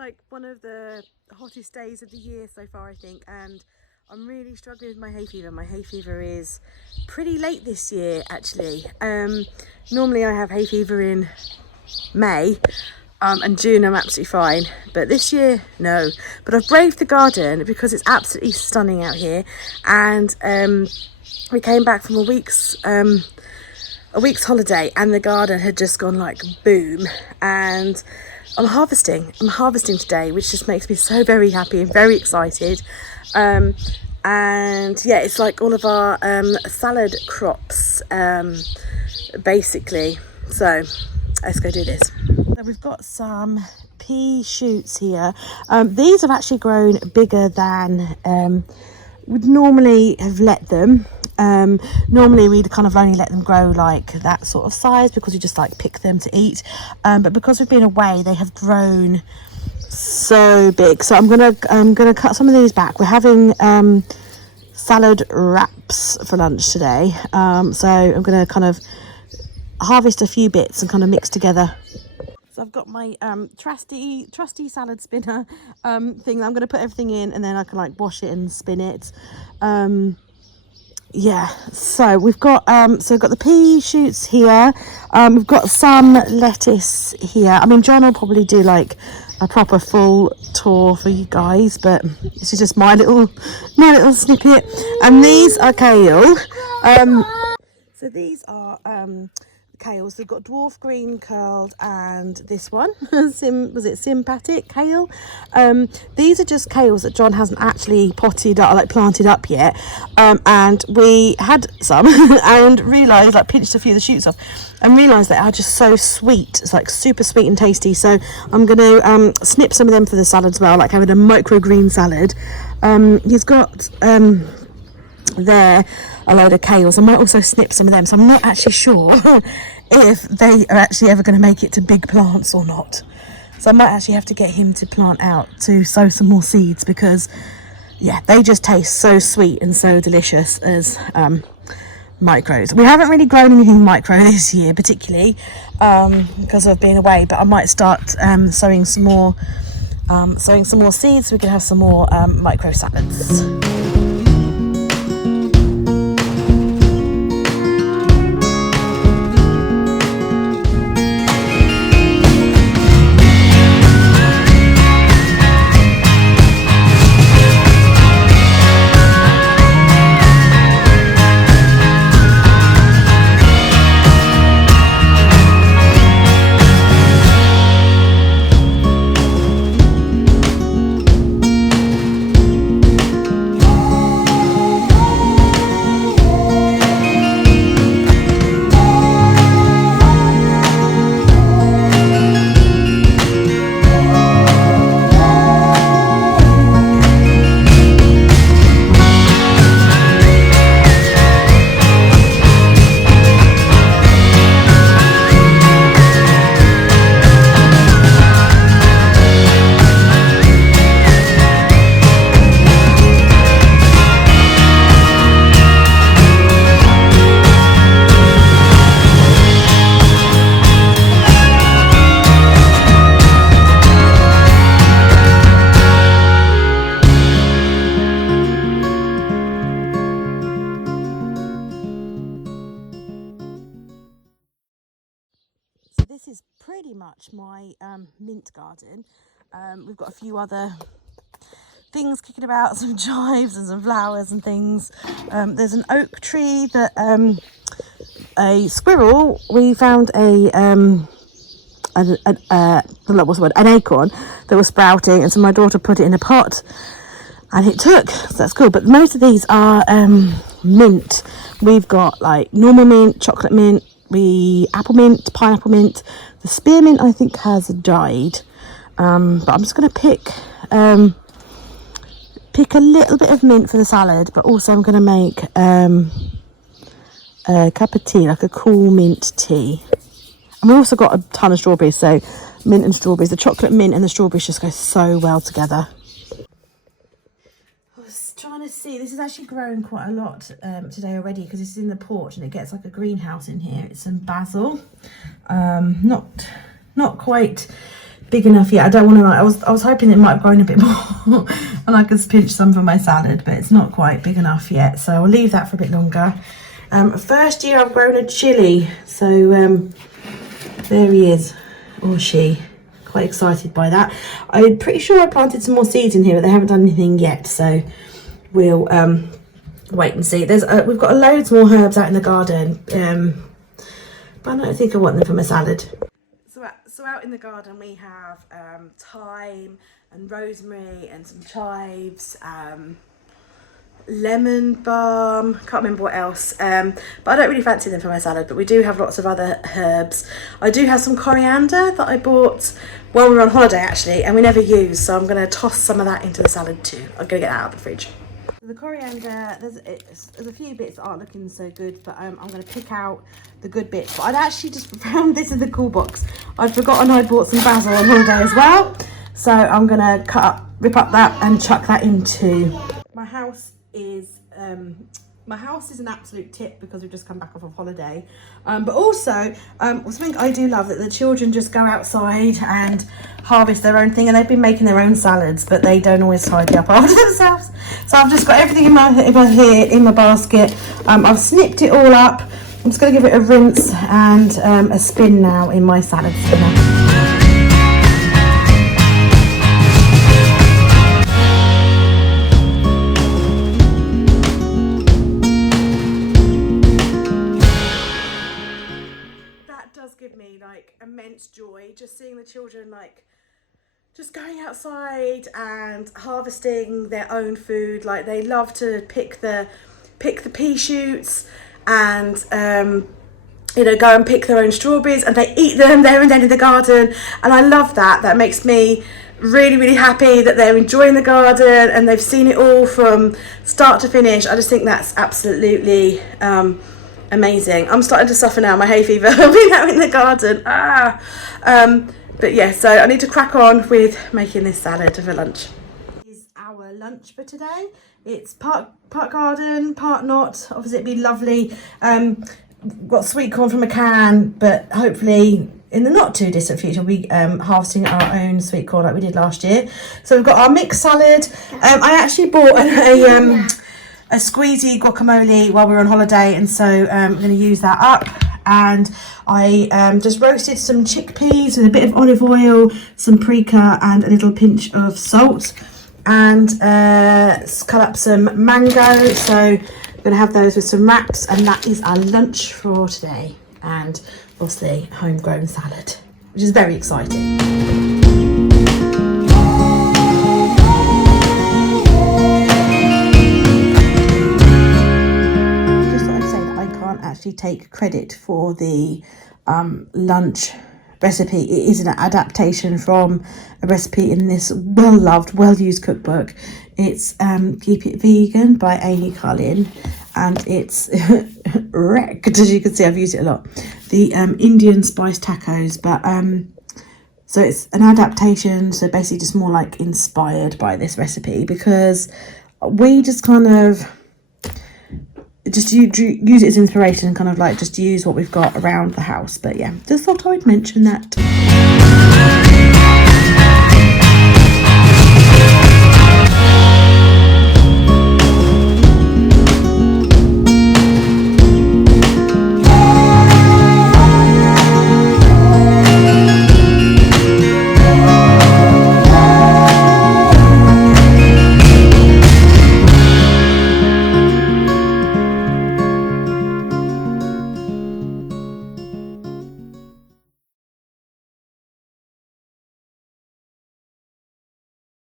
like one of the hottest days of the year so far, I think, and I'm really struggling with my hay fever. My hay fever is pretty late this year, actually. Normally I have hay fever in May, and June I'm absolutely fine, but this year no. But I've braved the garden because it's absolutely stunning out here, and we came back from a week's holiday, and the garden had just gone like boom, and I'm harvesting today, which just makes me so very happy and very excited. And yeah, it's like all of our salad crops, basically. So let's go do this. So we've got some pea shoots here. These have actually grown bigger than would normally have let them. Normally we'd kind of only let them grow like that sort of size because we just like pick them to eat, but because we've been away they have grown so big. So I'm gonna cut some of these back. We're having salad wraps for lunch today, so I'm gonna kind of harvest a few bits and kind of mix together. So I've got my trusty salad spinner thing that I'm going to put everything in, and then I can like wash it and spin it. Yeah, so we've got the pea shoots here. We've got some lettuce here. I mean, John will probably do like a proper full tour for you guys, but this is just my little snippet. And these are kale. So these are kales. They've got dwarf green curled and this one sympathetic kale. These are just kales that John hasn't actually potted up, like planted up yet, and we had some and realized, like pinched a few of the shoots off and realized that are just so sweet. It's like super sweet and tasty, so I'm gonna snip some of them for the salad as well, like having a microgreen salad. He's got there a load of kales. I might also snip some of them, so I'm not actually sure if they are actually ever going to make it to big plants or not. So I might actually have to get him to plant out to sow some more seeds, because yeah, they just taste so sweet and so delicious as micros. We haven't really grown anything micro this year particularly because of being away, but I might start sowing some more seeds so we can have some more micro salads. This is pretty much my mint garden. We've got a few other things kicking about, some chives and some flowers and things. There's an oak tree that a squirrel, we found an acorn that was sprouting, and so my daughter put it in a pot and it took, so that's cool. But most of these are mint. We've got like normal mint, chocolate mint, apple mint, pineapple mint. The spearmint I think has died, but I'm just going to pick a little bit of mint for the salad, but also I'm going to make a cup of tea, like a cool mint tea. And we also got a ton of strawberries, so mint and strawberries. The chocolate mint and the strawberries just go so well together. I was trying to see, this is actually grown quite a lot today already, because this is in the porch and it gets like a greenhouse in here. It's some basil, not quite big enough yet. I don't want to, I was hoping it might have grown a bit more and I could pinch some for my salad, but it's not quite big enough yet, so I'll leave that for a bit longer. First year I've grown a chilli, so there he is, or she. Quite excited by that. I'm pretty sure I planted some more seeds in here, but they haven't done anything yet, so we'll wait and see. We've got loads more herbs out in the garden, but I don't think I want them for my salad. So out in the garden we have thyme and rosemary and some chives, lemon balm, can't remember what else, but I don't really fancy them for my salad, but we do have lots of other herbs. I do have some coriander that I bought while we were on holiday actually, and we never use, so I'm going to toss some of that into the salad too. I'm going to get that out of the fridge. The coriander, there's a few bits that aren't looking so good, but I'm going to pick out the good bits. But I'd actually just found this in the cool box. I'd forgotten I bought some basil on holiday as well, so I'm going to rip up that and chuck that into my house. My house is an absolute tip because we've just come back off of holiday, but also something I do love, that the children just go outside and harvest their own thing, and they've been making their own salads, but they don't always tidy up after themselves. So I've just got everything in my basket. I've snipped it all up. I'm just going to give it a rinse and a spin now in my salad spinner. Give me like immense joy just seeing the children like just going outside and harvesting their own food. Like they love to pick the pea shoots and you know, go and pick their own strawberries, and they eat them there and then in the garden, and I love that. That makes me really happy that they're enjoying the garden and they've seen it all from start to finish. I just think that's absolutely amazing. I'm starting to suffer now, my hay fever, being out in the garden. But yeah, so I need to crack on with making this salad for lunch. This is our lunch for today. It's part garden, part not. Obviously it'd be lovely. Got sweet corn from a can, but hopefully in the not too distant future we'll be harvesting our own sweet corn like we did last year. So we've got our mixed salad. I actually bought a squeezy guacamole while we were on holiday, and so I'm going to use that up. And I just roasted some chickpeas with a bit of olive oil, some paprika and a little pinch of salt, and cut up some mango. So I'm going to have those with some wraps, and that is our lunch for today. And obviously homegrown salad, which is very exciting. Actually take credit for the lunch recipe. It is an adaptation from a recipe in this well-loved, well-used cookbook. It's Keep It Vegan by Amy Carlin, and it's wrecked. As you can see, I've used it a lot. The Indian spice tacos, but so it's an adaptation, so basically just more like inspired by this recipe, because we just kind of just use it as inspiration and kind of like just use what we've got around the house. But yeah, just thought I'd mention that.